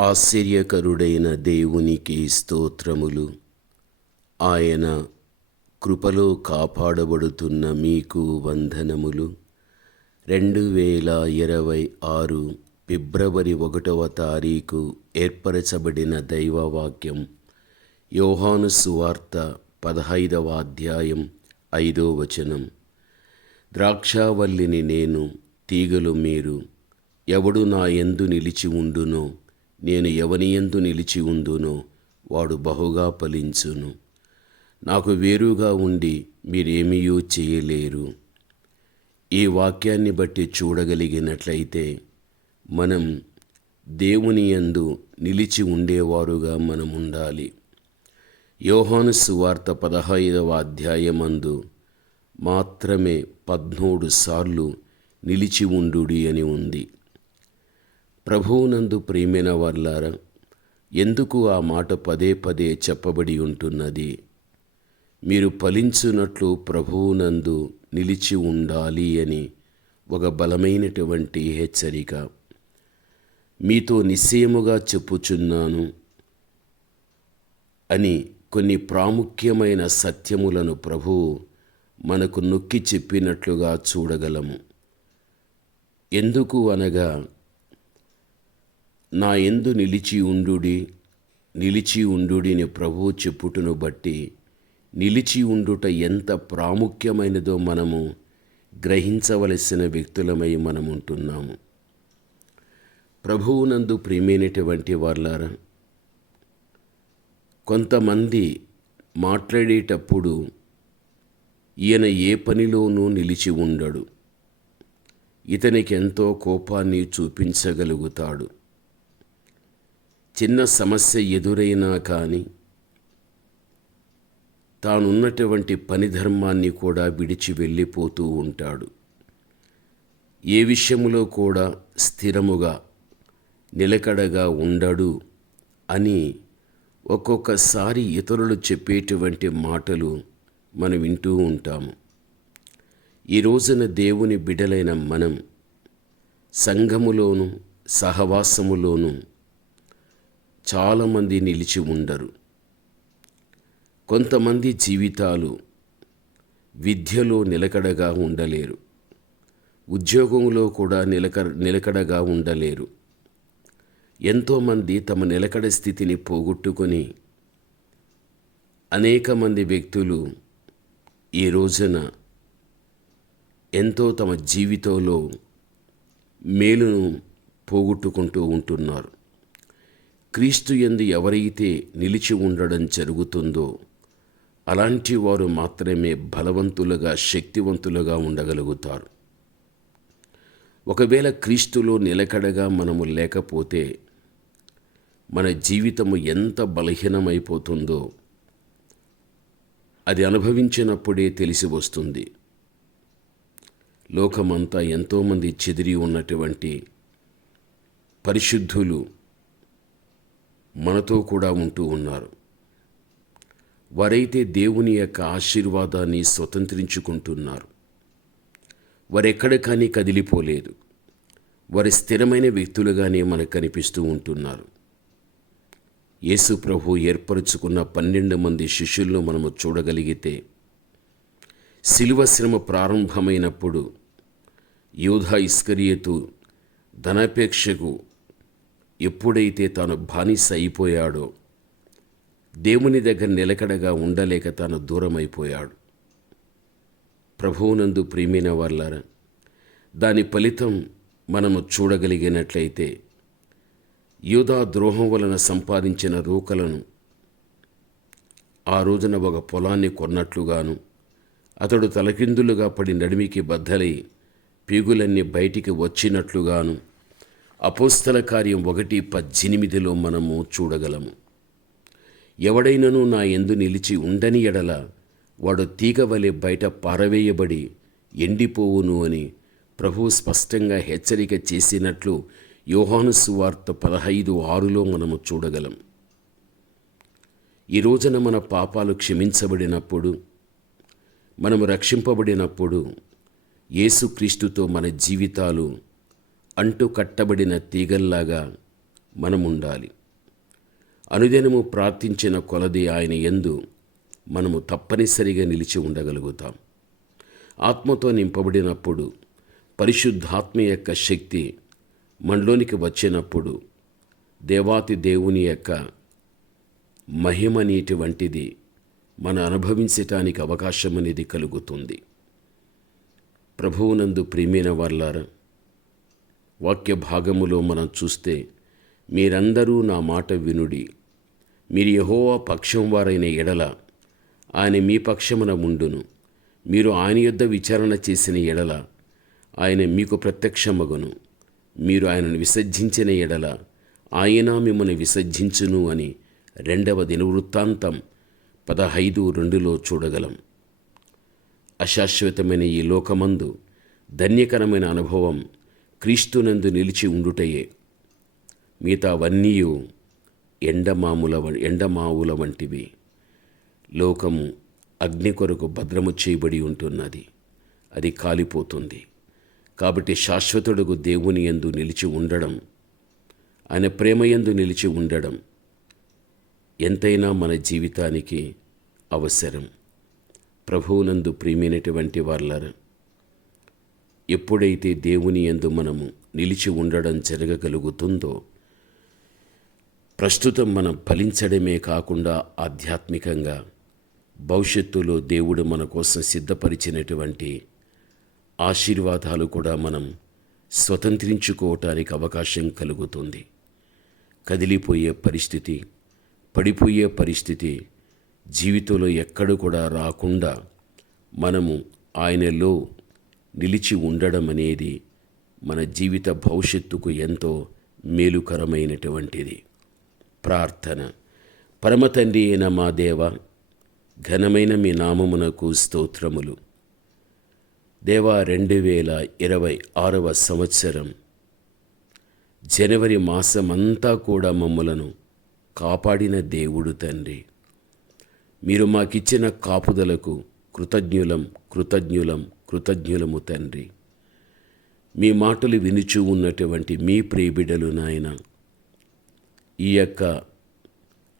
ఆశ్చర్యకరుడైన దేవునికి స్తోత్రములు. ఆయన కృపలో కాపాడబడుతున్న మీకు వందనములు. 2026 ఫిబ్రవరి 1వ తారీఖు ఏర్పరచబడిన దైవవాక్యం యోహాను సువార్త 15వ అధ్యాయం 5వ వచనం. ద్రాక్షావల్లిని నేను, తీగలు మీరు. ఎవడు నా యందు నిలిచి ఉండునో, నేను ఎవని యందు నిలిచి ఉందునో వాడు బహుగా ఫలించును. నాకు వేరుగా ఉండి మీరేమీయూ చేయలేరు. ఈ వాక్యాన్ని బట్టి చూడగలిగినట్లయితే మనం దేవుని యందు నిలిచి ఉండేవారుగా మనం ఉండాలి. యోహాను సువార్త 15వ అధ్యాయమందు మాత్రమే 13 సార్లు నిలిచి ఉండుడి అని ఉంది. ప్రభువునందు ప్రియమైన వారలారా, ఎందుకు ఆ మాట పదే పదే చెప్పబడి ఉంటున్నది? మీరు ఫలించున్నట్లు ప్రభువునందు నిలిచి ఉండాలి అని ఒక బలమైనటువంటి హెచ్చరిక. మీతో నిశ్చయముగా చెప్పుచున్నాను అని కొన్ని ప్రాముఖ్యమైన సత్యములను ప్రభువు మనకు నొక్కి చెప్పినట్లుగా చూడగలము. ఎందుకు అనగా, నా యందు నిలిచి ఉండుడిని ప్రభువు చెప్పుటను బట్టి నిలిచి ఉండుట ఎంత ప్రాముఖ్యమైనదో మనము గ్రహించవలసిన వ్యక్తులమై మనముంటున్నాము. ప్రభువునందు ప్రియమైనటువంటి వారలారా, కొంతమంది మాట్లాడేటప్పుడు ఈయన ఏ పనిలోనూ నిలిచి ఉండడు, ఇతనికి ఎంతో కోపాన్ని చూపించగలుగుతాడు. చిన్న సమస్య ఎదురైనా కానీ తానున్నటువంటి పని ధర్మాన్ని కూడా విడిచి వెళ్ళిపోతూ ఉంటాడు. ఏ విషయంలో కూడా స్థిరముగా నిలకడగా ఉండడు అని ఒక్కొక్కసారి ఇతరులు చెప్పేటువంటి మాటలు మనం వింటూ ఉంటాము. ఈ రోజున దేవుని బిడ్డలైన మనం సంఘములోను సహవాసములోను చాలామంది నిలిచి ఉండరు. కొంతమంది జీవితాలు విద్యలో నిలకడగా ఉండలేరు, ఉద్యోగంలో కూడా నిలకడగా ఉండలేరు. ఎంతోమంది తమ నిలకడ స్థితిని పోగొట్టుకొని అనేక మంది వ్యక్తులు ఈ రోజున ఎంతో తమ జీవితంలో మేలును పోగొట్టుకుంటూ ఉంటున్నారు. క్రీస్తు యందు ఎవరైతే నిలిచి ఉండడం జరుగుతుందో అలాంటి వారు మాత్రమే బలవంతులుగా, శక్తివంతులుగా ఉండగలుగుతారు. ఒకవేళ క్రీస్తులో నిలకడగా మనము లేకపోతే మన జీవితము ఎంత బలహీనమైపోతుందో అది అనుభవించినప్పుడే తెలిసి వస్తుంది. లోకమంతా ఎంతోమంది చెదిరి ఉన్నటువంటి పరిశుద్ధులు మనతో కూడా ఉంటూ ఉన్నారు. వారైతే దేవుని యొక్క ఆశీర్వాదాన్ని స్వతంత్రించుకుంటున్నారు. వారెక్కడ కానీ కదిలిపోలేదు. వారి స్థిరమైన వ్యక్తులుగానే మనకు కనిపిస్తూ ఉంటున్నారు. యేసు ప్రభు ఏర్పరచుకున్న 12 మంది శిష్యులను మనము చూడగలిగితే, శిలువ శ్రమ ప్రారంభమైనప్పుడు యూదా ఇస్కరియోతు ధనాపేక్షకు ఎప్పుడైతే తాను బానిస అయిపోయాడో, దేవుని దగ్గర నిలకడగా ఉండలేక తాను దూరమైపోయాడు. ప్రభువునందు ప్రియమైన వారలారా, దాని ఫలితం మనము చూడగలిగినట్లయితే, యూదా ద్రోహం వలన సంపాదించిన రూకలను ఆ రోజున ఒక పొలాన్ని కొన్నట్లుగాను, అతడు తలకిందులుగా పడి నడిమికి బద్దలై పీగులన్నీ బయటికి వచ్చినట్లుగాను అపోస్తల కార్యం 1:18 మనము చూడగలము. ఎవడైనను నా యందు నిలిచి ఉండని ఎడల వాడు తీగ వలె బయట పారవేయబడి ఎండిపోవును అని ప్రభువు స్పష్టంగా హెచ్చరిక చేసినట్లు యోహాను సువార్త 15:6 మనము చూడగలం. ఈ రోజున మన పాపాలు క్షమించబడినప్పుడు, మనము రక్షింపబడినప్పుడు యేసుక్రీస్తుతో మన జీవితాలు అంటు కట్టబడిన తీగల్లాగా మనం ఉండాలి. అనుదినము ప్రార్థించిన కొలది ఆయన యందు మనము తప్పనిసరిగా నిలిచి ఉండగలుగుతాం. ఆత్మతో నింపబడినప్పుడు, పరిశుద్ధాత్మ యొక్క శక్తి మనలోనికి వచ్చినప్పుడు దేవాతి దేవుని యొక్క మహిమ నీటి వంటిది మనం అనుభవించటానికి అవకాశం అనేది కలుగుతుంది. ప్రభువునందు ప్రియమైన వారలారా, వాక్య భాగములో మనం చూస్తే, మీరందరూ నా మాట వినుడి, మీరు యెహోవా పక్షం వారైన ఎడల ఆయన మీ పక్షమున ఉండును, మీరు ఆయన యొద్ద విచారణ చేసిన ఎడల ఆయన మీకు ప్రత్యక్షమగును, మీరు ఆయనను విసర్జించిన ఎడల ఆయన మిమ్మల్ని విసర్జించును అని 2వ దినవృత్తాంతం 15:2 చూడగలం. అశాశ్వతమైన ఈ లోకమందు ధన్యకరమైన అనుభవం క్రీస్తునందు నిలిచి ఉండుటయే. మిగతావన్నీ ఎండమావుల వంటివి. లోకము అగ్ని కొరకు భద్రము చేయబడి ఉంటున్నది, అది కాలిపోతుంది. కాబట్టి శాశ్వతుడుగు దేవుని యందు నిలిచి ఉండడం, ఆయన ప్రేమ యందు నిలిచి ఉండడం ఎంతైనా మన జీవితానికి అవసరం. ప్రభువునందు ప్రియమైనటువంటి వారలారా, ఎప్పుడైతే దేవుని యందు మనము నిలిచి ఉండడం జరగగలుగుతుందో, ప్రస్తుతం మనం ఫలించడమే కాకుండా ఆధ్యాత్మికంగా భవిష్యత్తులో దేవుడు మన కోసం సిద్ధపరిచినటువంటి ఆశీర్వాదాలు కూడా మనం స్వతంత్రించుకోవటానికి అవకాశం కలుగుతుంది. కదిలిపోయే పరిస్థితి, పడిపోయే పరిస్థితి జీవితంలో ఎక్కడ కూడా రాకుండా మనము ఆయనలో నిలిచి ఉండడం అనేది మన జీవిత భవిష్యత్తుకు ఎంతో మేలుకరమైనటువంటిది. ప్రార్థన. పరమతండ్రి అయిన మా దేవ, ఘనమైన మీ నామమునకు స్తోత్రములు. దేవా, 2026వ సంవత్సరం జనవరి మాసమంతా కూడా మమ్మలను కాపాడిన దేవుడు తండ్రి. మీరు మాకిచ్చిన కాపుదలకు కృతజ్ఞులము తండ్రి. మీ మాటలు వినుచూ ఉన్నటువంటి మీ ప్రియబిడ్డలు నాయన, ఈ యొక్క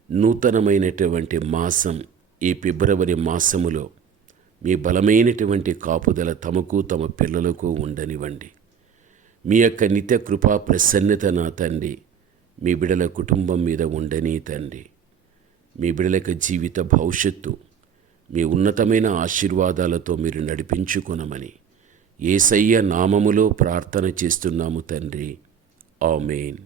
నూతనమైనటువంటి మాసం, ఈ ఫిబ్రవరి మాసములో మీ బలమైనటువంటి కాపుదల తమకు తమ పిల్లలకు ఉండనివ్వండి. మీ యొక్క నిత్య కృపా ప్రసన్నత నా తండ్రి మీ బిడల కుటుంబం మీద ఉండని తండ్రి. మీ బిడల జీవిత భవిష్యత్తు మీ ఉన్నతమైన ఆశీర్వాదాలతో మీరు నడిపించుకొనమని యేసయ్య నామములో ప్రార్థన చేస్తున్నాము తండ్రి. ఆమేన్.